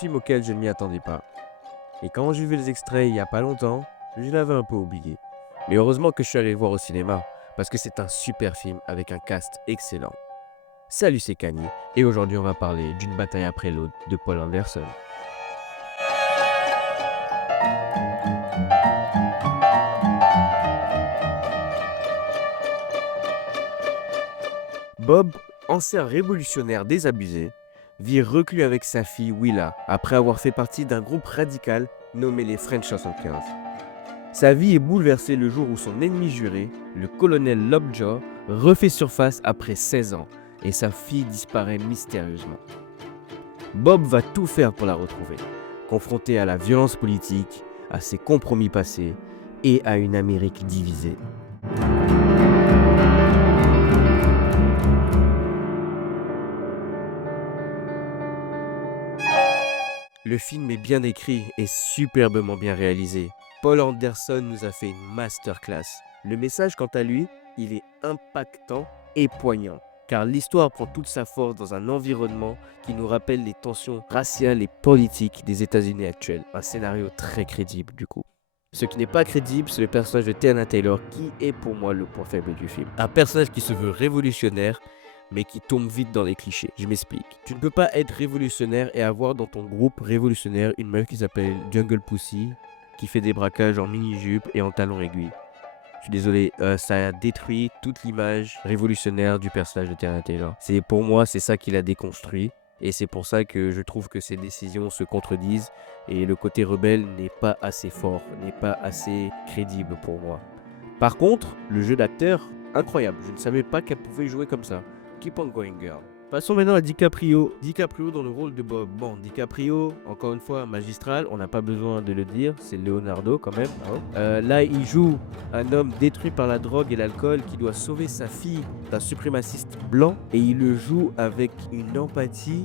film auquel je ne m'y attendais pas. Et quand j'ai vu les extraits il y a pas longtemps, je l'avais un peu oublié. Mais heureusement que je suis allé le voir au cinéma, parce que c'est un super film avec un cast excellent. Salut, c'est Kanye, et aujourd'hui on va parler d'une bataille après l'autre de Paul Anderson. Bob, ancien révolutionnaire désabusé, vit reclus avec sa fille Willa après avoir fait partie d'un groupe radical nommé les French 75. Sa vie est bouleversée le jour où son ennemi juré, le colonel Lovejoy, refait surface après 16 ans et sa fille disparaît mystérieusement. Bob va tout faire pour la retrouver, confronté à la violence politique, à ses compromis passés et à une Amérique divisée. Le film est bien écrit et superbement bien réalisé. Paul Anderson nous a fait une masterclass. Le message, quant à lui, il est impactant et poignant, car l'histoire prend toute sa force dans un environnement qui nous rappelle les tensions raciales et politiques des États-Unis actuels. Un scénario très crédible du coup. Ce qui n'est pas crédible, c'est le personnage de Teyana Taylor qui est pour moi le point faible du film. Un personnage qui se veut révolutionnaire, mais qui tombe vite dans les clichés. Je m'explique. Tu ne peux pas être révolutionnaire et avoir dans ton groupe révolutionnaire une meuf qui s'appelle Jungle Pussy, qui fait des braquages en mini-jupe et en talons aiguilles. Je suis désolé, ça a détruit toute l'image révolutionnaire du personnage de Teyana Taylor. Pour moi, c'est ça qui l'a déconstruit. Et c'est pour ça que je trouve que ses décisions se contredisent et le côté rebelle n'est pas assez fort, n'est pas assez crédible pour moi. Par contre, le jeu d'acteur, incroyable. Je ne savais pas qu'elle pouvait jouer comme ça. Keep on going, girl. Passons maintenant à DiCaprio. DiCaprio dans le rôle de Bob. Bon, DiCaprio, encore une fois, magistral, on n'a pas besoin de le dire, c'est Leonardo quand même. Hein. Là, il joue un homme détruit par la drogue et l'alcool qui doit sauver sa fille d'un suprémaciste blanc et il le joue avec une empathie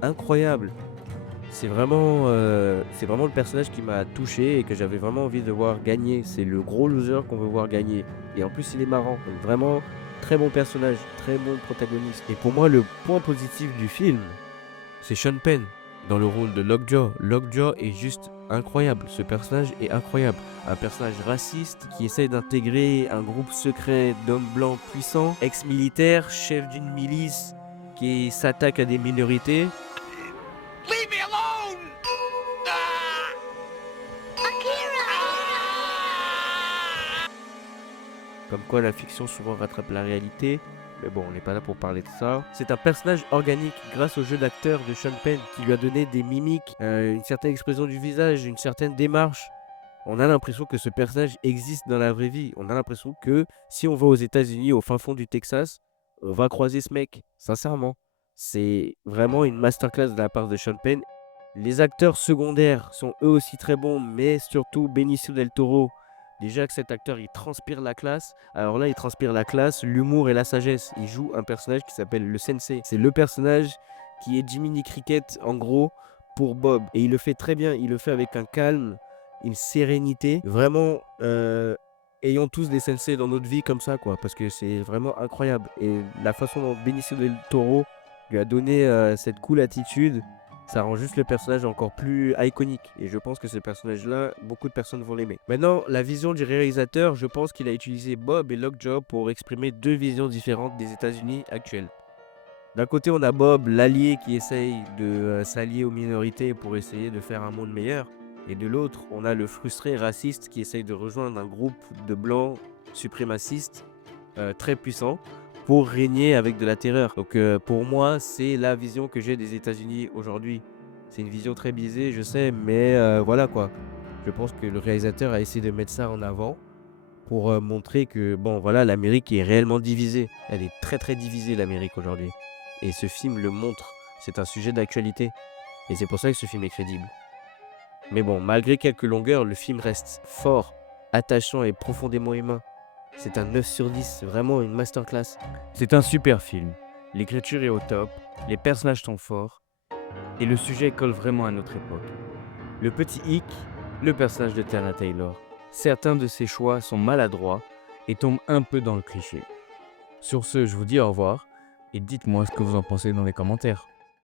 incroyable. C'est vraiment le personnage qui m'a touché et que j'avais vraiment envie de voir gagner. C'est le gros loser qu'on veut voir gagner. Et en plus, il est marrant. Donc vraiment, très bon personnage, très bon protagoniste. Et pour moi, le point positif du film, c'est Sean Penn dans le rôle de Lovejoy. Lovejoy est juste incroyable. Ce personnage est incroyable. Un personnage raciste qui essaye d'intégrer un groupe secret d'hommes blancs puissants, ex-militaires, chef d'une milice qui s'attaque à des minorités. Leave me alone! Comme quoi la fiction souvent rattrape la réalité. Mais bon, on n'est pas là pour parler de ça. C'est un personnage organique grâce au jeu d'acteur de Sean Penn qui lui a donné des mimiques, une certaine expression du visage, une certaine démarche. On a l'impression que ce personnage existe dans la vraie vie. On a l'impression que si on va aux États-Unis, au fin fond du Texas, on va croiser ce mec. Sincèrement. C'est vraiment une masterclass de la part de Sean Penn. Les acteurs secondaires sont eux aussi très bons, mais surtout Benicio del Toro. Déjà que cet acteur, il transpire la classe. Alors là, il transpire la classe, l'humour et la sagesse. Il joue un personnage qui s'appelle le Sensei. C'est le personnage qui est Jiminy Cricket, en gros, pour Bob. Et il le fait très bien. Il le fait avec un calme, une sérénité. Vraiment, ayons tous des sensei dans notre vie comme ça, quoi. Parce que c'est vraiment incroyable. Et la façon dont Benicio del Toro lui a donné cette cool attitude, ça rend juste le personnage encore plus iconique. Et je pense que ce personnage-là, beaucoup de personnes vont l'aimer. Maintenant, la vision du réalisateur, je pense qu'il a utilisé Bob et Lovejoy pour exprimer deux visions différentes des États-Unis actuels. D'un côté, on a Bob, l'allié qui essaye de s'allier aux minorités pour essayer de faire un monde meilleur. Et de l'autre, on a le frustré raciste qui essaye de rejoindre un groupe de blancs suprémacistes très puissants pour régner avec de la terreur. Donc pour moi, c'est la vision que j'ai des États-Unis aujourd'hui. C'est une vision très biaisée, je sais, mais voilà quoi. Je pense que le réalisateur a essayé de mettre ça en avant pour montrer que, bon voilà, l'Amérique est réellement divisée. Elle est très très divisée, l'Amérique aujourd'hui. Et ce film le montre. C'est un sujet d'actualité. Et c'est pour ça que ce film est crédible. Mais bon, malgré quelques longueurs, le film reste fort, attachant et profondément humain. C'est un 9 sur 10, c'est vraiment une masterclass. C'est un super film. L'écriture est au top, les personnages sont forts, et le sujet colle vraiment à notre époque. Le petit hic, le personnage de Teyana Taylor. Certains de ses choix sont maladroits et tombent un peu dans le cliché. Sur ce, je vous dis au revoir, et dites-moi ce que vous en pensez dans les commentaires.